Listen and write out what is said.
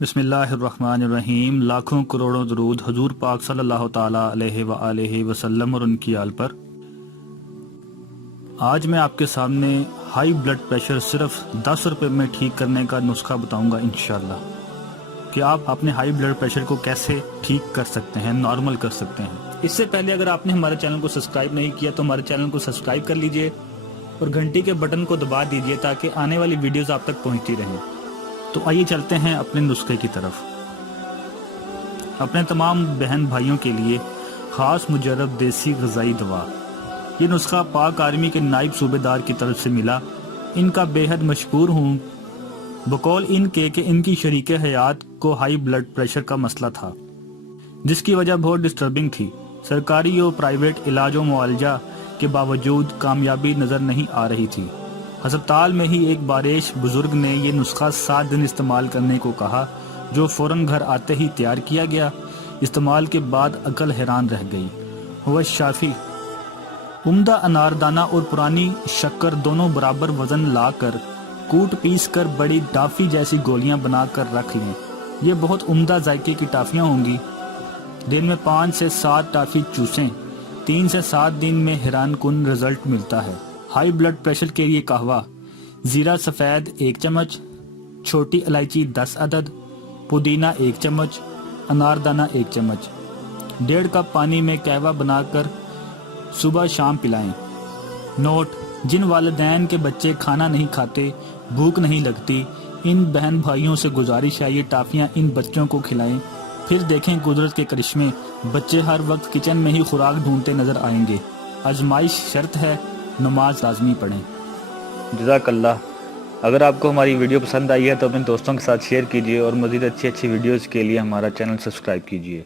بسم اللہ الرحمن الرحیم۔ لاکھوں کروڑوں درود حضور پاک صلی اللہ تعالیٰ علیہ وآلہ وسلم اور ان کی آل پر۔ آج میں آپ کے سامنے ہائی بلڈ پریشر صرف 10 روپے میں ٹھیک کرنے کا نسخہ بتاؤں گا انشاءاللہ، کہ آپ اپنے ہائی بلڈ پریشر کو کیسے ٹھیک کر سکتے ہیں، نارمل کر سکتے ہیں۔ اس سے پہلے اگر آپ نے ہمارے چینل کو سبسکرائب نہیں کیا تو ہمارے چینل کو سبسکرائب کر لیجئے اور گھنٹی کے بٹن کو دبا دیجئے تاکہ آنے والی ویڈیوز آپ تک پہنچتی رہیں۔ تو آئیے چلتے ہیں اپنے نسخے کی طرف۔ اپنے تمام بہن بھائیوں کے لیے خاص مجرب دیسی غذائی دوا۔ یہ نسخہ پاک آرمی کے نائب صوبے دار کی طرف سے ملا۔ ان کا بے حد مشکور ہوں، بقول ان کے کہ ان کی شریک حیات کو ہائی بلڈ پریشر کا مسئلہ تھا، جس کی وجہ بہت ڈسٹربنگ تھی۔ سرکاری و پرائیویٹ علاج و معالجہ کے باوجود کامیابی نظر نہیں آ رہی تھی۔ ہسپتال میں ہی ایک باریش بزرگ نے یہ نسخہ 7 دن استعمال کرنے کو کہا، جو فوراً گھر آتے ہی تیار کیا گیا۔ استعمال کے بعد عقل حیران رہ گئی۔ ہوا شافی، عمدہ اناردانہ اور پرانی شکر دونوں برابر وزن لا کر کوٹ پیس کر بڑی ٹافی جیسی گولیاں بنا کر رکھ لیں۔ یہ بہت عمدہ ذائقے کی ٹافیاں ہوں گی۔ دن میں 5 سے 7 ٹافی چوسیں، 3 سے 7 دن میں حیران کن رزلٹ ملتا ہے۔ ہائی بلڈ پریشر کے لیے قہوہ، زیرہ سفید 1 چمچ، چھوٹی الائچی 10 عدد، پودینہ 1 چمچ، اناردانہ 1 چمچ، 1.5 کپ پانی میں قہوہ بنا کر صبح شام پلائیں۔ نوٹ: جن والدین کے بچے کھانا نہیں کھاتے، بھوک نہیں لگتی، ان بہن بھائیوں سے گزارش ہے یہ ٹافیاں ان بچوں کو کھلائیں، پھر دیکھیں قدرت کے کرشمے۔ بچے ہر وقت کچن میں ہی خوراک ڈھونڈتے نظر آئیں گے۔ آزمائش شرط ہے، نماز لازمی پڑھیں۔ جزاک اللہ۔ اگر آپ کو ہماری ویڈیو پسند آئی ہے تو اپنے دوستوں کے ساتھ شیئر کیجیے اور مزید اچھی ویڈیوز کے لیے ہمارا چینل سبسکرائب کیجیے۔